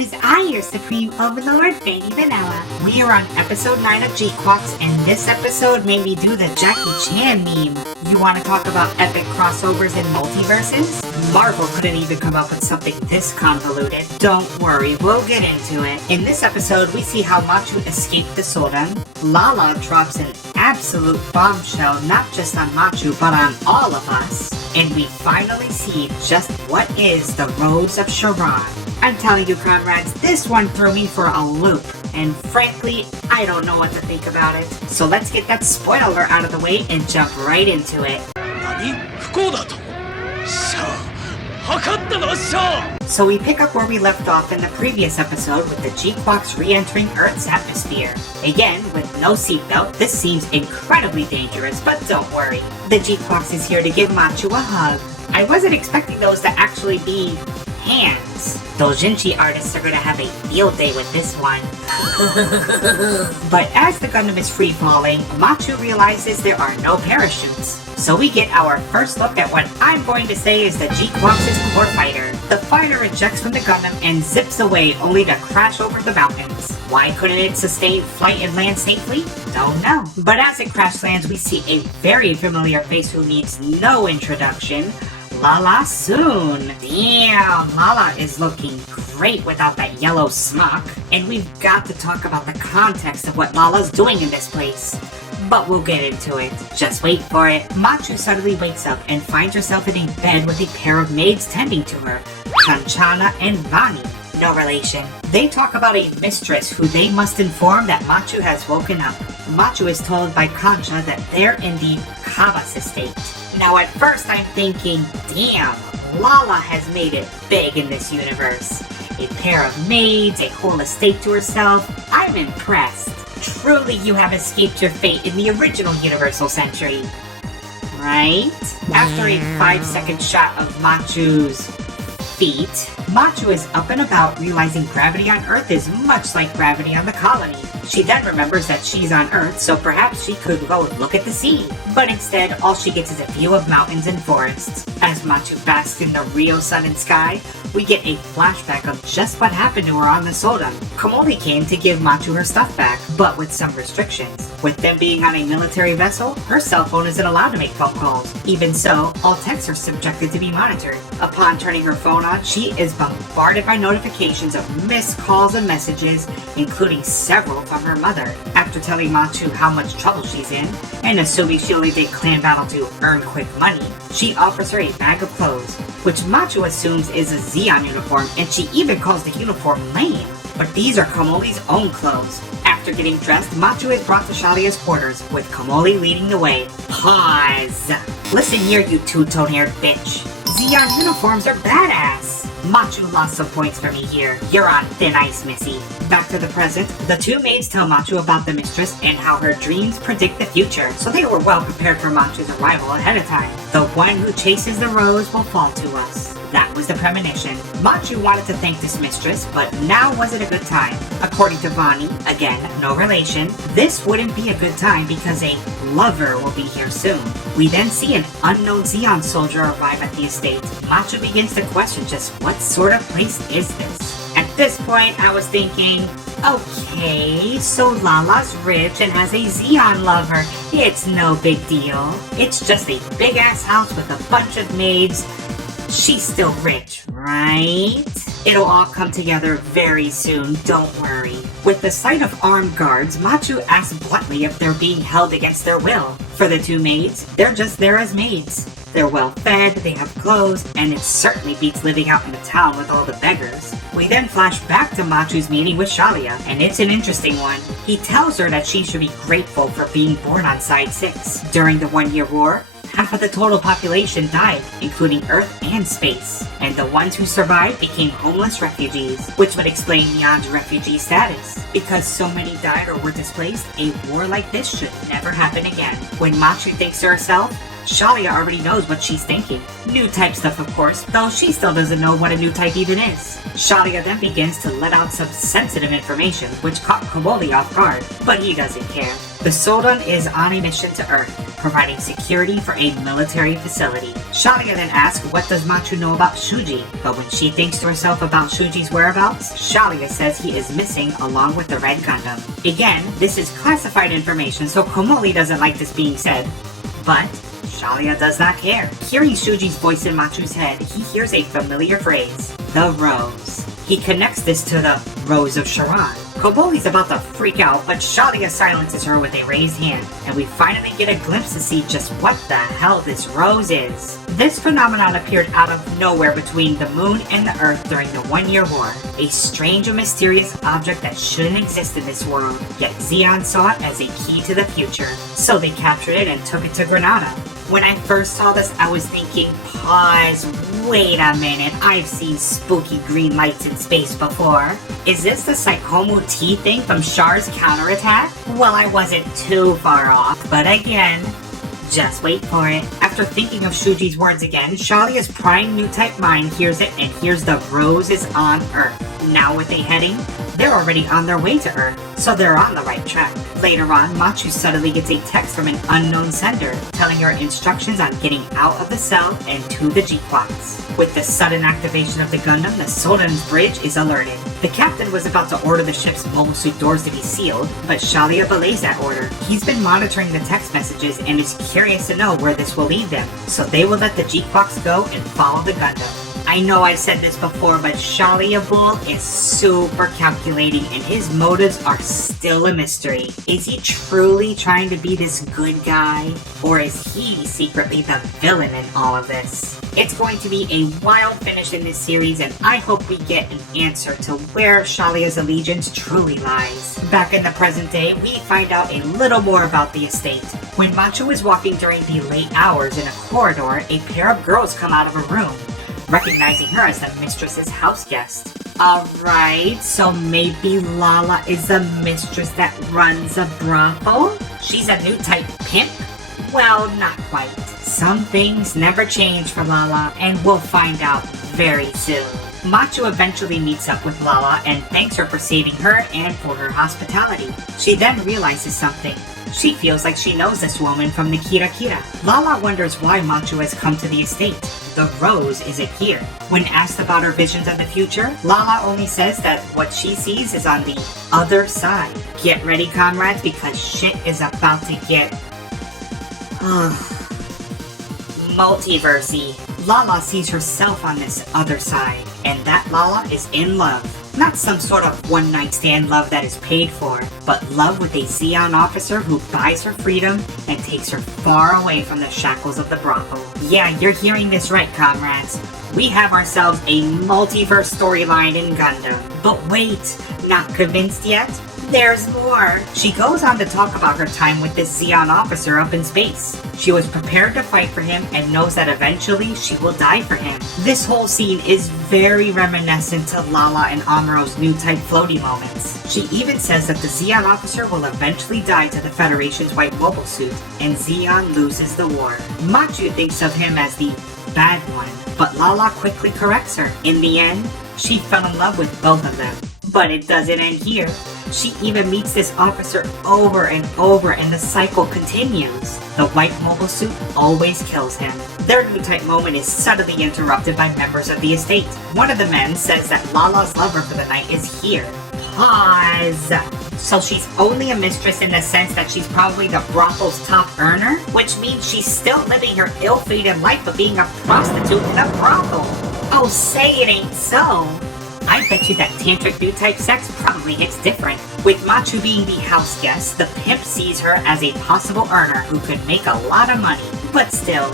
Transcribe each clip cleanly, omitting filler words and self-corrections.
it is I, your Supreme Overlord, Fanny Vanilla. We are on episode 9 of GQuuuuuuX, and this episode made me do the Jackie Chan meme. You want to talk about epic crossovers and multiverses? Marvel couldn't even come up with something this convoluted. Don't worry, we'll get into it. In this episode, we see how Machu escaped the Sodom. Lala drops an absolute bombshell, not just on Machu, but on all of us. And we finally see just what is the Roads of Charon. I'm telling you, comrades, this one threw me for a loop. And frankly, I don't know what to think about it. So let's get that spoiler out of the way and jump right into it. So we pick up where we left off in the previous episode with the GQuuuuuuX re-entering Earth's atmosphere. Again, with no seatbelt, this seems incredibly dangerous, but don't worry. The GQuuuuuuX is here to give Machu a hug. I wasn't expecting those to actually be hands. Those Jinchi artists are gonna have a field day with this one. But as the Gundam is free-falling, Machu realizes there are no parachutes. So we get our first look at what I'm going to say is the GQuuuuuuX's core fighter. The fighter ejects from the Gundam and zips away only to crash over the mountains. Why couldn't it sustain flight and land safely? Don't know. But as it crash lands, we see a very familiar face who needs no introduction. Lala Soon. Damn, Lala is looking great without that yellow smock. And we've got to talk about the context of what Lala's doing in this place. But we'll get into it. Just wait for it. Machu suddenly wakes up and finds herself in a bed with a pair of maids tending to her. Kanchana and Vani. No relation. They talk about a mistress who they must inform that Machu has woken up. Machu is told by Kancha that they're in the Kabas estate. Now at first I'm thinking, damn, Lala has made it big in this universe. A pair of maids, a whole estate to herself. I'm impressed. Truly you have escaped your fate in the original Universal Century. Right? After a 5-second shot of Machu's feet, Machu is up and about, realizing gravity on Earth is much like gravity on the colony. She then remembers that she's on Earth, so perhaps she could go look at the sea. But instead, all she gets is a view of mountains and forests. As Machu basks in the Rio sun and sky, we get a flashback of just what happened to her on the Sodom. Komoli came to give Machu her stuff back, but with some restrictions. With them being on a military vessel, her cell phone isn't allowed to make phone calls. Even so, all texts are subjected to be monitored. Upon turning her phone on, she is bombarded by notifications of missed calls and messages, including several from her mother. After telling Machu how much trouble she's in, and assuming she only did clan battle to earn quick money, she offers her a bag of clothes, which Machu assumes is a Zeon uniform, and she even calls the uniform lame. But these are Komoli's own clothes. After getting dressed, Machu is brought to Shalia's quarters, with Komoli leading the way. Pause! Listen here, you two-tone-haired bitch. Zeon uniforms are badass! Machu lost some points for me here. You're on thin ice, missy. Back to the present, the two maids tell Machu about the mistress and how her dreams predict the future, so they were well prepared for Machu's arrival ahead of time. The one who chases the rose will fall to us. That was the premonition. Machu wanted to thank this mistress, but now wasn't a good time. According to Vani, again, no relation, this wouldn't be a good time because a lover will be here soon. We then see an unknown Zeon soldier arrive at the estate. Machu begins to question just what sort of place is this? At this point, I was thinking, okay, so Lala's rich and has a Zeon lover. It's no big deal. It's just a big-ass house with a bunch of maids. She's still rich, right? It'll all come together very soon, don't worry. With the sight of armed guards, Machu asks bluntly if they're being held against their will. For the two maids, they're just there as maids. They're well fed, they have clothes, and it certainly beats living out in the town with all the beggars. We then flash back to Machu's meeting with Shalia, and it's an interesting one. He tells her that she should be grateful for being born on Side 6. During the 1-year war, half of the total population died, including Earth and space. And the ones who survived became homeless refugees, which would explain Neon's refugee status. Because so many died or were displaced, a war like this should never happen again. When Machu thinks to herself, Shalia already knows what she's thinking. New type stuff, of course, though she still doesn't know what a new type even is. Shalia then begins to let out some sensitive information, which caught Komoli off guard, but he doesn't care. The Sodan is on a mission to Earth, providing security for a military facility. Shalia then asks what does Machu know about Shuji, but when she thinks to herself about Shuji's whereabouts, Shalia says he is missing along with the Red Gundam. Again, this is classified information, so Komoli doesn't like this being said, but Shalia does not care. Hearing Shuji's voice in Machu's head, he hears a familiar phrase, the Rose. He connects this to the Rose of Sharon. Komoli's about to freak out, but Shalia silences her with a raised hand, and we finally get a glimpse to see just what the hell this rose is. This phenomenon appeared out of nowhere between the moon and the earth during the One-Year War. A strange and mysterious object that shouldn't exist in this world, yet Zeon saw it as a key to the future. So they captured it and took it to Granada. When I first saw this, I was thinking, pause, wait a minute, I've seen spooky green lights in space before. Is this the Psychomu T thing from Char's counterattack? Well, I wasn't too far off, but again, just wait for it. After thinking of Shuji's words again, Shalia's prying new type mind hears it and hears the Rose is on Earth. Now with a heading, they're already on their way to Earth, so they're on the right track. Later on, Machu suddenly gets a text from an unknown sender, telling her instructions on getting out of the cell and to the GQuuuuuuuX. With the sudden activation of the Gundam, the Sodan's bridge is alerted. The captain was about to order the ship's mobile suit doors to be sealed, but Shalia belays that order. He's been monitoring the text messages and is curious to know where this will lead them, so they will let the GQuuuuuuX go and follow the Gundam. I know I've said this before, but Shalia Bull is super calculating and his motives are still a mystery. Is he truly trying to be this good guy? Or is he secretly the villain in all of this? It's going to be a wild finish in this series, and I hope we get an answer to where Shalia's allegiance truly lies. Back in the present day, we find out a little more about the estate. When Machu is walking during the late hours in a corridor, a pair of girls come out of a room, recognizing her as the mistress's house guest. Alright, so maybe Lala is the mistress that runs a brothel? She's a new type pimp? Well, not quite. Some things never change for Lala, and we'll find out very soon. Machu eventually meets up with Lala and thanks her for saving her and for her hospitality. She then realizes something. She feels like she knows this woman from the Kira Kira. Lala wonders why Machu has come to the estate. The Rose isn't here. When asked about her visions of the future, Lala only says that what she sees is on the other side. Get ready, comrades, because shit is about to get multiversey. Lala sees herself on this other side, and that Lala is in love. Not some sort of one-night stand love that is paid for, but love with a Zeon officer who buys her freedom and takes her far away from the shackles of the brothel. Yeah, you're hearing this right, comrades. We have ourselves a multiverse storyline in Gundam. But wait, not convinced yet? There's more! She goes on to talk about her time with this Zeon officer up in space. She was prepared to fight for him and knows that eventually she will die for him. This whole scene is very reminiscent to Lala and Amuro's new type floaty moments. She even says that the Zeon officer will eventually die to the Federation's white mobile suit, and Zeon loses the war. Machu thinks of him as the bad one, but Lala quickly corrects her. In the end, she fell in love with both of them. But it doesn't end here. She even meets this officer over and over and the cycle continues. The white mobile suit always kills him. Their new type moment is suddenly interrupted by members of the estate. One of the men says that Lala's lover for the night is here. Pause. So she's only a mistress in the sense that she's probably the brothel's top earner? Which means she's still living her ill-fated life of being a prostitute in a brothel. Oh, say it ain't so. I bet you that tantric new type sex probably hits different. With Machu being the house guest, the pimp sees her as a possible earner who could make a lot of money. But still,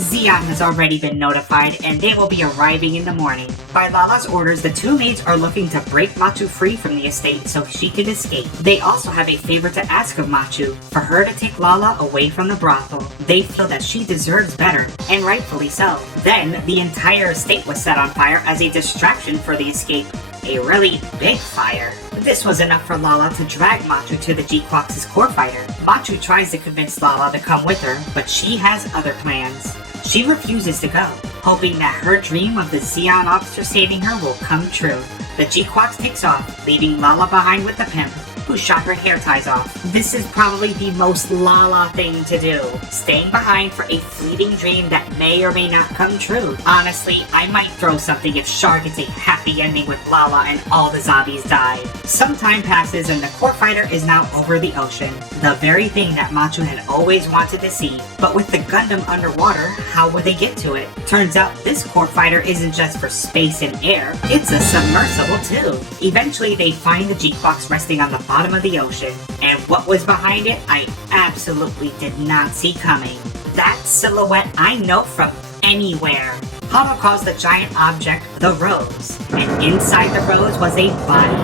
Zeon has already been notified and they will be arriving in the morning. By Lala's orders, the two maids are looking to break Machu free from the estate so she can escape. They also have a favor to ask of Machu, for her to take Lala away from the brothel. They feel that she deserves better, and rightfully so. Then, the entire estate was set on fire as a distraction for the escape. A really big fire. This was enough for Lala to drag Machu to the GQuuuuuuX's core fighter. Machu tries to convince Lala to come with her, but she has other plans. She refuses to go, hoping that her dream of the Zeon officer saving her will come true. The GQuuuuuuX takes off, leaving Lala behind with the pimp. who shot her hair ties off. This is probably the most Lala thing to do, staying behind for a fleeting dream that may or may not come true. Honestly, I might throw something if Char gets a happy ending with Lala and all the zombies die. Some time passes and the core fighter is now over the ocean, the very thing that Machu had always wanted to see. But with the Gundam underwater, how would they get to it? Turns out this core fighter isn't just for space and air, it's a submersible too. Eventually they find the GQuuuuuuX resting on the bottom of the ocean, and what was behind it I absolutely did not see coming. That silhouette I know from anywhere. Hana calls the giant object the Rose, and inside the Rose was a body.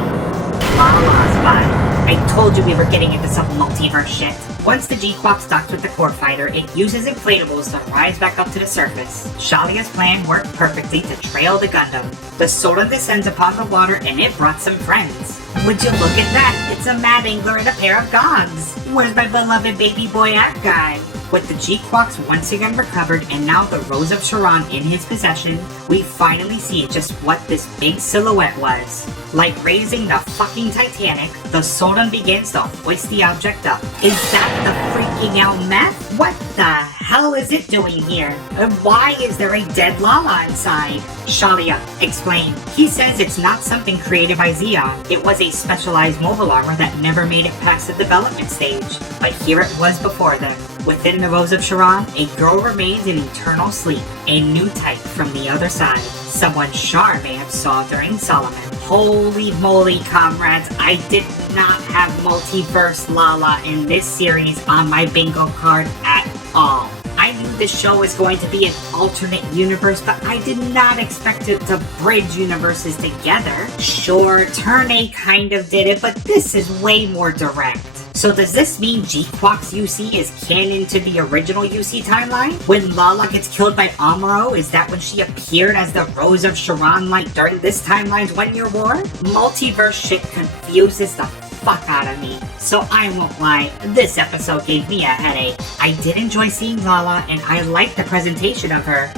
Lala's body. I told you we were getting into some multiverse shit. Once the GQuuuuuuX docks with the core fighter, it uses inflatables to rise back up to the surface. Shalia's plan worked perfectly to trail the Gundam. The Soren descends upon the water and it brought some friends. Would you look at that? It's a mad angler and a pair of gods. Where's my beloved baby boy at guy? With the GQuuuuuuX once again recovered and now the Rose of Charon in his possession, we finally see just what this big silhouette was. Like raising the fucking Titanic, the Soren begins to hoist the object up. Is that the freaking out meth? What the hell is it doing here? And why is there a dead Lala inside? Shalia, explain. He says it's not something created by Zeon. It was a specialized mobile armor that never made it past the development stage. But here it was before them. Within the Rose of Charon, a girl remains in eternal sleep. A new type from the other side. Someone Char may have saw during Solomon. Holy moly, comrades, I did not have Multiverse Lala in this series on my bingo card at all. I knew this show was going to be an alternate universe, but I did not expect it to bridge universes together. Sure, Turn A kind of did it, but this is way more direct. So does this mean GQuuuuuuX UC is canon to the original UC timeline? When Lala gets killed by Amuro, is that when she appeared as the Rose of Charon like during this timeline's 1-year war? Multiverse shit confuses the fuck out of me. So I won't lie, this episode gave me a headache. I did enjoy seeing Lala and I liked the presentation of her.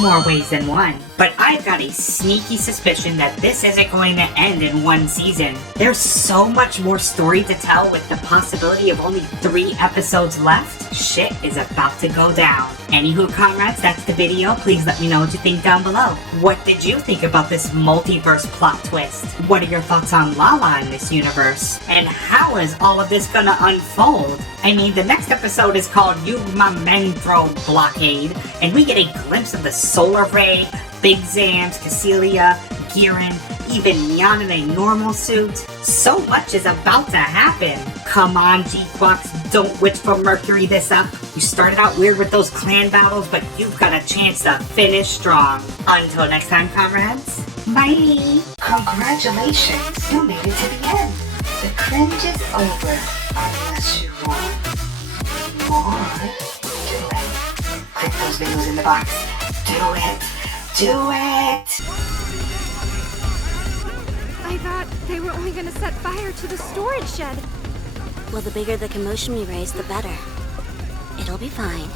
More ways than one. But I've got a sneaky suspicion that this isn't going to end in one season. There's so much more story to tell with the possibility of only 3 episodes left. Shit is about to go down. Anywho, comrades, that's the video. Please let me know what you think down below. What did you think about this multiverse plot twist? What are your thoughts on Lala in this universe? And how is all of this gonna unfold? I mean, the next episode is called Yugmamenthro Blockade, and we get a glimpse of the Solar Ray, Big Zams, Cassilia, Giran, even Nyan in a normal suit. So much is about to happen. Come on, GQuuuuuuX, don't witch for Mercury this up. You started out weird with those clan battles, but you've got a chance to finish strong. Until next time, comrades. Bye! Congratulations, you made it to the end. The cringe is over, unless you want more. Do it. Click those videos in the box. Do it. Do it! I thought they were only gonna set fire to the storage shed. Well, the bigger the commotion we raise, the better. It'll be fine.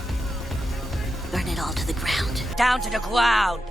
Burn it all to the ground. Down to the ground!